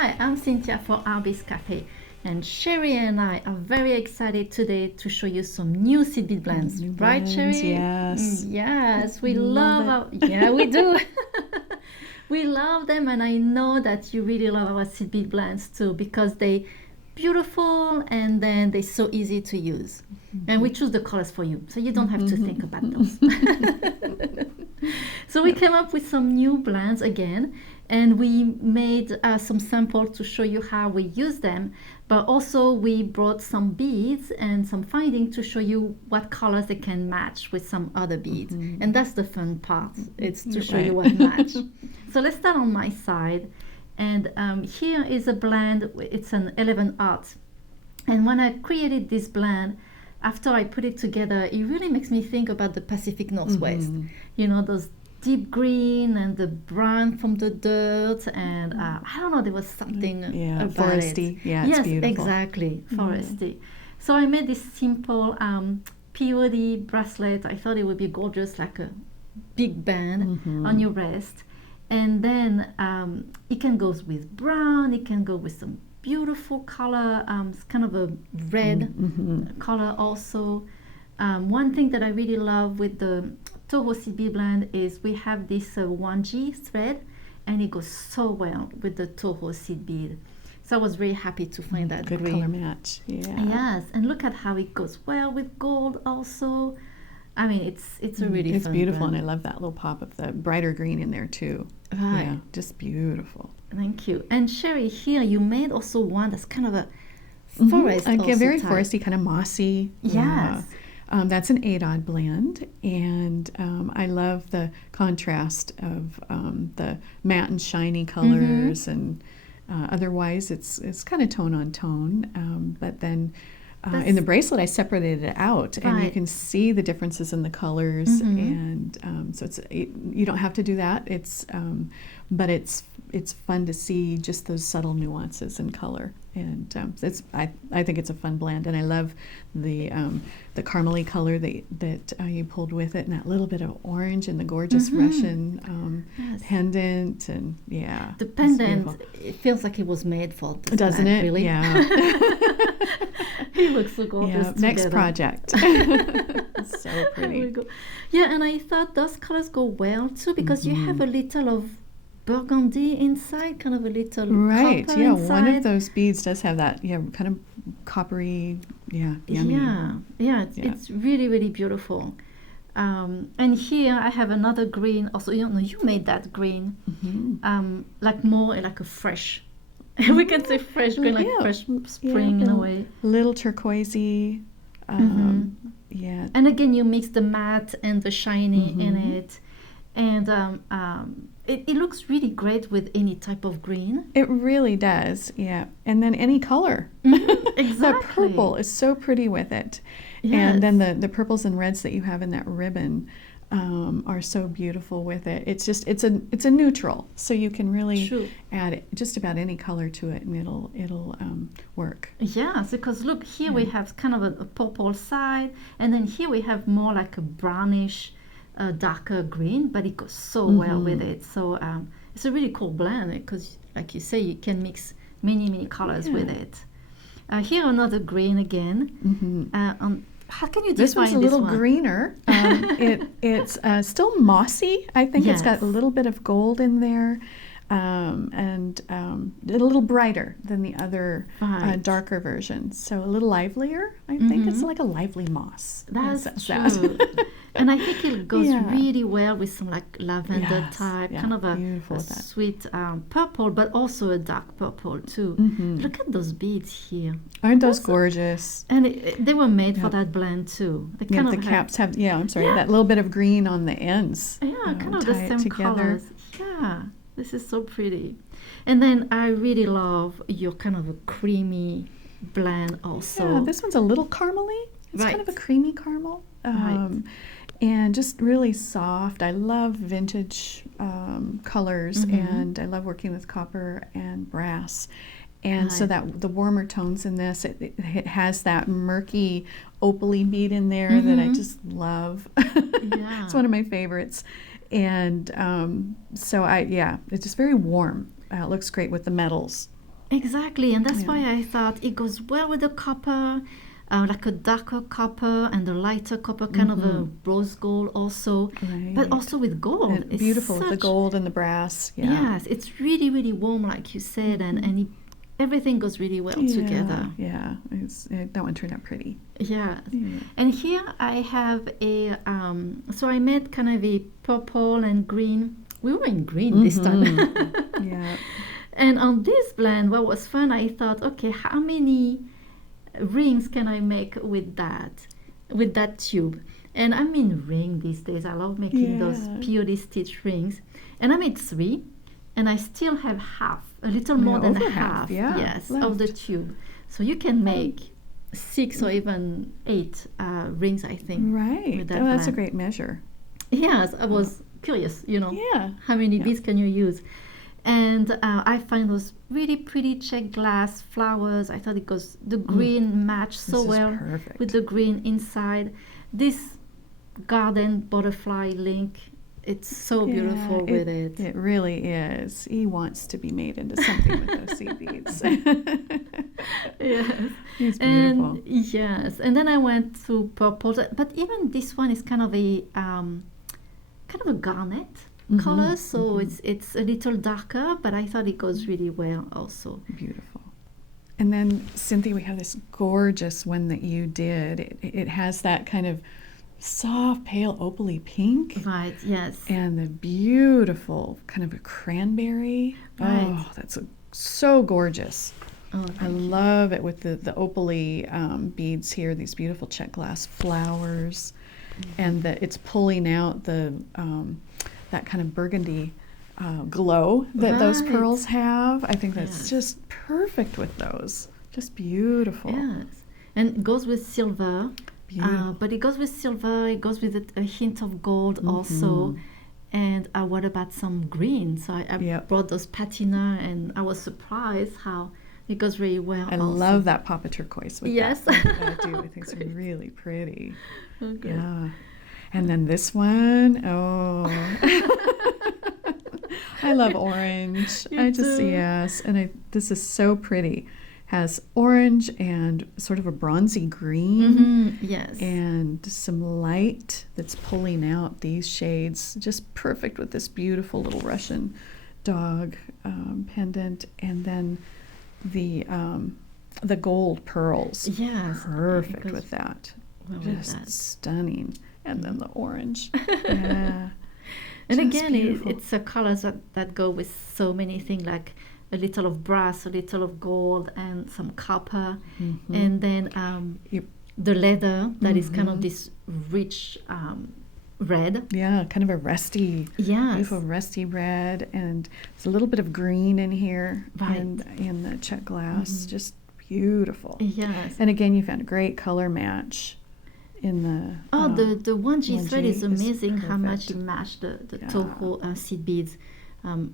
Hi, I'm Cynthia for Artbeads Cafe, and Cheri and I are very excited today to show you some new seed bead blends. New Right, blends, Cheri? yes. Yes, we Love love our, yeah, we do. We love them, and I know that you really love our seed bead blends too because they beautiful and then they're so easy to use. And we choose the colors for you, so you don't have to think about those. So we came up with some new blends again, and we made some samples to show you how we use them, but also we brought some beads and some findings to show you what colors they can match with some other beads. And that's the fun part, it's to show you what match. So let's start on my side. And here is a blend, it's an 11 art. And when I created this blend, after I put it together, it really makes me think about the Pacific Northwest. You know, those deep green and the brown from the dirt, and I don't know, there was something about foresty. it. Yeah, it's yes, beautiful. Exactly, foresty. So I made this simple POD bracelet. I thought it would be gorgeous, like a big band on your wrist. And then it can go with brown, it can go with some beautiful color, it's kind of a red color also. One thing that I really love with the Toho CB blend is we have this 1G thread, and it goes so well with the Toho seed bead. So I was very happy to find that Good green. color match. Yeah. Yes, and look at how it goes well with gold also. I mean, it's a really It's fun beautiful, blend. and I love that little pop of the brighter green in there too. Right. Yeah, just beautiful. Thank you. And Cheri, here you made also one that's kind of a forest Like also a very type. foresty, kind of mossy. Yes. That's an 8-odd blend, and I love the contrast of the matte and shiny colors, and otherwise it's kind of tone on tone. But then in the bracelet, I separated it out, and you Right. can see the differences in the colors, and so you don't have to do that. But it's fun to see just those subtle nuances in color, and I think it's a fun blend, and I love the caramely color that you pulled with it, and that little bit of orange and the gorgeous Russian Yes. pendant, and yeah, The it's pendant, beautiful. it feels like it was made for this Doesn't blend, it? really. Yeah. It looks so gorgeous Yeah. Next together. project. It's so There we pretty. go. Yeah, and I thought those colors go well too because you have a little of burgundy inside, kind of a little Right. copper Yeah. inside. One of those beads does have that. Yeah. Kind of coppery. Yeah. Yummy. Yeah, Yeah. it's really, really beautiful. And here I have another green. Also, you know, you made that green, like more like a fresh. We can say fresh green, like Yeah. fresh spring in a way. Little turquoisey. Yeah. And again, you mix the matte and the shiny in it, and it looks really great with any type of green. It really does. Yeah. And then any color. Exactly. That purple is so pretty with it. And then the purples and reds that you have in that ribbon are so beautiful with it. It's a neutral, so you can really True. add just about any color to it, and it'll work. Yes, because look, here we have kind of a purple side, and then here we have more like a brownish, darker green, but it goes so well with it. So it's a really cool blend because, like you say, you can mix many colors with it. Here another green again. How can you define This one's a little one? greener. It's still mossy. I think it's got Yes. a little bit of gold in there, and a little brighter than the other Right. darker version. So a little livelier. I think it's like a lively moss. That's That. true. And I think it goes Yeah. really well with some like lavender Yes, type, yeah, kind of a beautiful with that. sweet purple, but also a dark purple too. Look at those beads here. Aren't those gorgeous? And they were made for Yep. that blend too. They Yeah, kind the of caps have, I'm sorry, that little bit of green on the ends. kind of the tie it same together. colors. Yeah, this is so pretty. And then I really love your kind of a creamy blend also. Yeah, this one's a little caramely. It's kind of a Right. creamy caramel. Right. And just really soft. I love vintage colors, and I love working with copper and brass. And so that the warmer tones in this, it has that murky opaly bead in there that I just love. Yeah. It's one of my favorites. And so it's just very warm. It looks great with the metals. Exactly, and that's Yeah. why I thought it goes well with the copper, like a darker copper and a lighter copper, kind of a rose gold also, but Right. also with gold. It's Beautiful, the such, gold and the brass. Yeah. yes, it's really, really warm, like you said, and everything goes really well together. Yeah. That one turned out pretty. Yeah. Yeah. And here I have a, so I made kind of a purple and green. We were in green this time. Yeah. And on this blend, what was fun, I thought, okay, how many rings can I make with that tube? And I'm in ring these days. I love making those Yeah. POD stitch rings. And I made 3, and I still have half, a little Yeah, more than over half, half, yeah, yes, of the left. tube. So you can make 6 or even 8 rings, I think. Right. with that That's a blend. great measure. Yes, I was curious, Yeah. how many Yeah. beads can you use? And I find those really pretty check glass flowers. I thought it goes, the green matched so This is well perfect. with the green inside. This garden butterfly link, it's so beautiful Yeah, with it. It really is. He wants to be made into something with those seed beads. Yes. It's beautiful. And yes, and then I went to purple, but even this one is kind of a garnet color, so it's a little darker, but I thought it goes really well also. Beautiful. And then, Cynthia, we have this gorgeous one that you did. It has that kind of soft, pale, opaly pink. Right, yes. And the beautiful kind of a cranberry. Right. Oh, that's so gorgeous. Oh, I love it with the opaly beads here, these beautiful check glass flowers. And that it's pulling out the that kind of burgundy glow that those Right. pearls have. I think that's Yes. just perfect with those. Just beautiful. Yes, and it goes with silver. Beautiful. But it goes with silver. It goes with a hint of gold also. And what about some green? So I Yep. brought those patina, and I was surprised how it goes really well. I also. love that pop of turquoise with Yes. that. I do. I think it's really pretty. Okay. Yeah. And then this one, oh. I love orange. You I just, do. yes. And this is so pretty. Has orange and sort of a bronzy green Yes. and some light that's pulling out these shades. Just perfect with this beautiful little Russian dog pendant. And then the gold pearls. Yes. Perfect it goes with that. well with Just that. stunning. And then the orange. Yeah. And Just again, beautiful. it's a colors that go with so many things, like a little of brass, a little of gold, and some copper, and then Yep. the leather that is kind of this rich red. Yeah, kind of a rusty, Yes. beautiful rusty red, and there's a little bit of green in here, Right. and in the check glass, just beautiful. Yes. And again, you found a great color match in the. Oh, the 1G thread 1G is amazing. How much perfect. it matched the Yeah. Toho seed beads.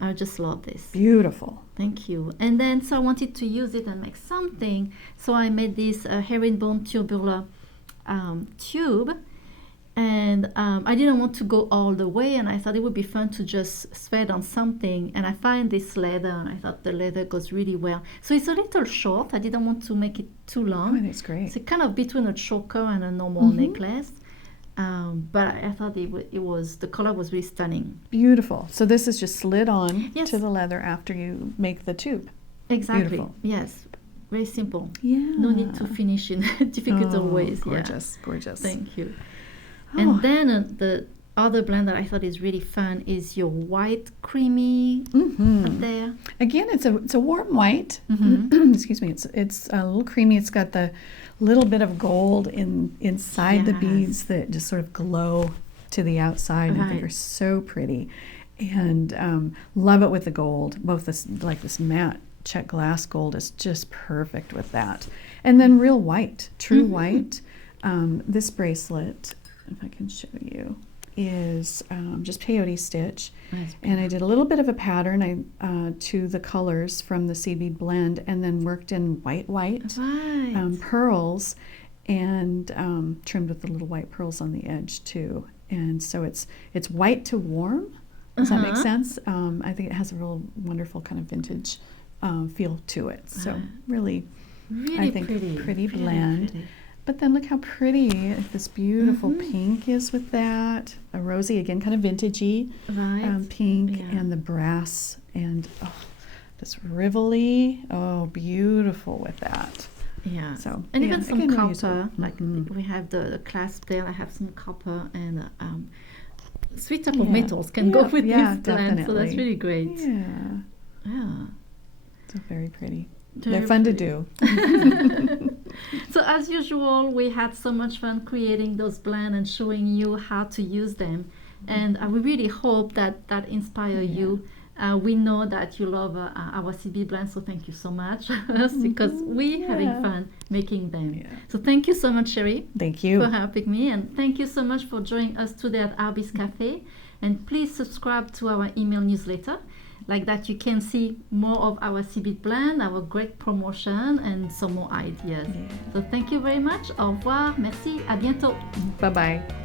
I just love this. Beautiful. Thank you. And then, so I wanted to use it and make something. So I made this herringbone tubular tube. And I didn't want to go all the way. And I thought it would be fun to just thread on something. And I find this leather. And I thought the leather goes really well. So it's a little short. I didn't want to make it too Oh, long. that's great. It's kind of between a choker and a normal necklace. But I thought the color was really stunning. Beautiful. So this is just slid on Yes. to the leather after you make the tube. Exactly. Beautiful. Yes. Very simple. Yeah. No need to finish in difficult ways. Gorgeous, gorgeous. Thank you. Oh. And then the other blend that I thought is really fun is your white creamy up there. Again, it's a warm white. Mm-hmm. Excuse me. It's a little creamy. It's got the little bit of gold inside the Yes. beads that just sort of glow to the outside. I think Right. are so pretty, and love it with the gold. Both this matte check glass gold is just perfect with that, and then real white, true white. This bracelet, if I can show you, is just peyote stitch. That's And I did a little bit of a pattern to the colors from the seed bead blend, and then worked in white Right. pearls, and trimmed with the little white pearls on the edge too. And so it's white to warm. Does that make sense? I think it has a real wonderful kind of vintage feel to it. So really, Really I think pretty. pretty Really blend. pretty. But then look how pretty this beautiful pink is with that. A rosy, again, kind of vintagey Right. pink, Yeah. and the brass, and this Rivoli. Oh, beautiful with that. Yeah. So, and yeah, even some again, really copper, useful. like we have the clasp there. I have some copper and sweet type of Yeah. metals can go with yeah, this blend. So that's definitely. really great. Yeah, Yeah. so very pretty. Very They're fun pretty. to do. So as usual, we had so much fun creating those blends and showing you how to use them. And we really hope that inspire you. We know that you love our CB blends, so thank you so much because we having fun making them. Yeah. So thank you so much, Cheri, Thank you. for helping me, and thank you so much for joining us today at Artbeads Cafe. And please subscribe to our email newsletter. Like that, you can see more of our CB blend, our great promotion, and some more ideas. Yeah. So thank you very much. Au revoir. Merci. À bientôt. Bye-bye.